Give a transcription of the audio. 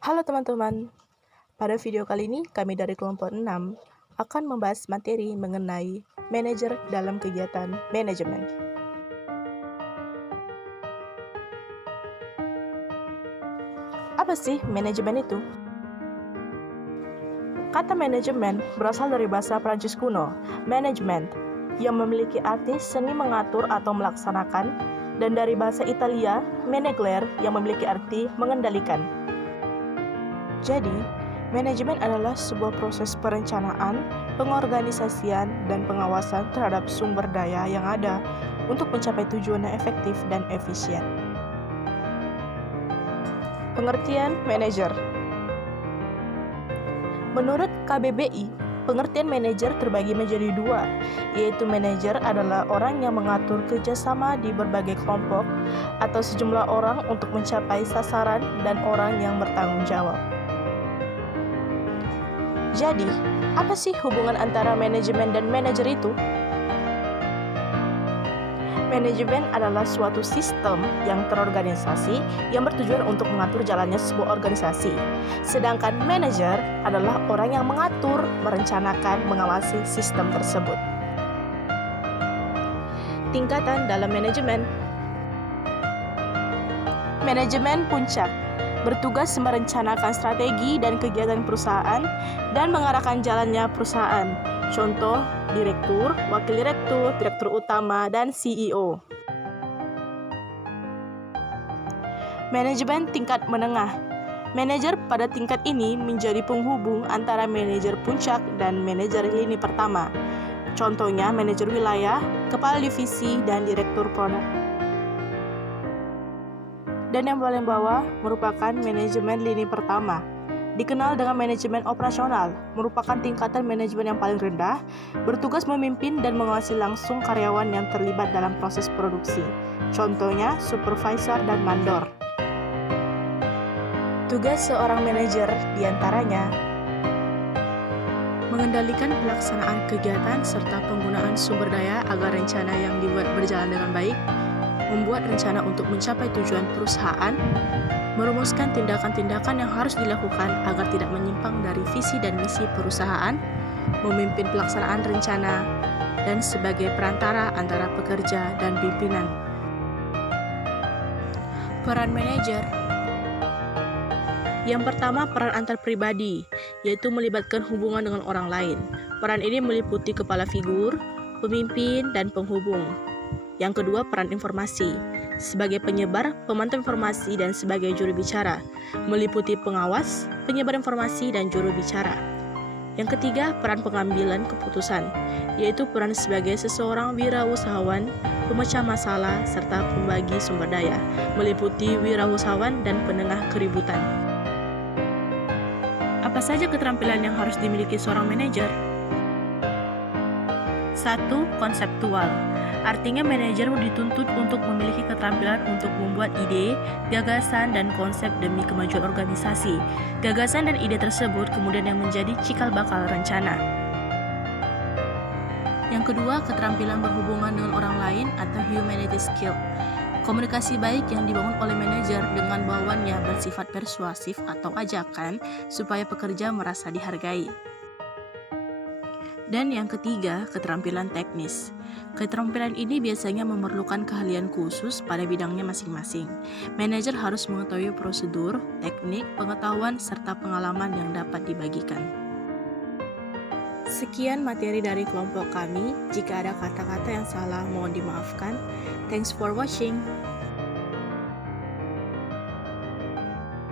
Halo teman-teman, pada video kali ini kami dari kelompok 6 akan membahas materi mengenai manajer dalam kegiatan manajemen. Apa sih manajemen itu? Kata manajemen berasal dari bahasa Prancis kuno, management, yang memiliki arti seni mengatur atau melaksanakan, dan dari bahasa Italia, managere, yang memiliki arti mengendalikan. Jadi, manajemen adalah sebuah proses perencanaan, pengorganisasian, dan pengawasan terhadap sumber daya yang ada untuk mencapai tujuan yang efektif dan efisien. Pengertian manajer. Menurut KBBI, pengertian manajer terbagi menjadi dua, yaitu manajer adalah orang yang mengatur kerjasama di berbagai kelompok atau sejumlah orang untuk mencapai sasaran dan orang yang bertanggung jawab. Jadi, apa sih hubungan antara manajemen dan manajer itu? Manajemen adalah suatu sistem yang terorganisasi yang bertujuan untuk mengatur jalannya sebuah organisasi. Sedangkan manajer adalah orang yang mengatur, merencanakan, mengawasi sistem tersebut. Tingkatan dalam manajemen. Manajemen puncak bertugas merencanakan strategi dan kegiatan perusahaan dan mengarahkan jalannya perusahaan. Contoh, direktur, wakil direktur, direktur utama, dan CEO. Manajemen tingkat menengah. Manajer pada tingkat ini menjadi penghubung antara manajer puncak dan manajer lini pertama. Contohnya, manajer wilayah, kepala divisi, dan direktur produk. Dan yang paling bawah merupakan manajemen lini pertama. Dikenal dengan manajemen operasional, merupakan tingkatan manajemen yang paling rendah, bertugas memimpin dan mengawasi langsung karyawan yang terlibat dalam proses produksi. Contohnya, supervisor dan mandor. Tugas seorang manajer diantaranya mengendalikan pelaksanaan kegiatan serta penggunaan sumber daya agar rencana yang dibuat berjalan dengan baik, membuat rencana untuk mencapai tujuan perusahaan, merumuskan tindakan-tindakan yang harus dilakukan agar tidak menyimpang dari visi dan misi perusahaan, memimpin pelaksanaan rencana, dan sebagai perantara antara pekerja dan pimpinan. Peran manajer. Yang pertama, peran antar pribadi, yaitu melibatkan hubungan dengan orang lain. Peran ini meliputi kepala figur, pemimpin, dan penghubung. Yang kedua, peran informasi, sebagai penyebar, pemantau informasi, dan sebagai juru bicara, meliputi pengawas, penyebar informasi, dan juru bicara. Yang ketiga, peran pengambilan keputusan, yaitu peran sebagai seseorang wirausahawan, pemecah masalah, serta pembagi sumber daya, meliputi wirausahawan dan penengah keributan. Apa saja keterampilan yang harus dimiliki seorang manajer? 1. Konseptual. Artinya manajer dituntut untuk memiliki keterampilan untuk membuat ide, gagasan, dan konsep demi kemajuan organisasi. Gagasan dan ide tersebut kemudian yang menjadi cikal bakal rencana. Yang kedua, keterampilan berhubungan dengan orang lain atau humanity skill. Komunikasi baik yang dibangun oleh manajer dengan bawaannya bersifat persuasif atau ajakan supaya pekerja merasa dihargai. Dan yang ketiga, keterampilan teknis. Keterampilan ini biasanya memerlukan keahlian khusus pada bidangnya masing-masing. Manajer harus mengetahui prosedur, teknik, pengetahuan, serta pengalaman yang dapat dibagikan. Sekian materi dari kelompok kami. Jika ada kata-kata yang salah, mohon dimaafkan. Thanks for watching.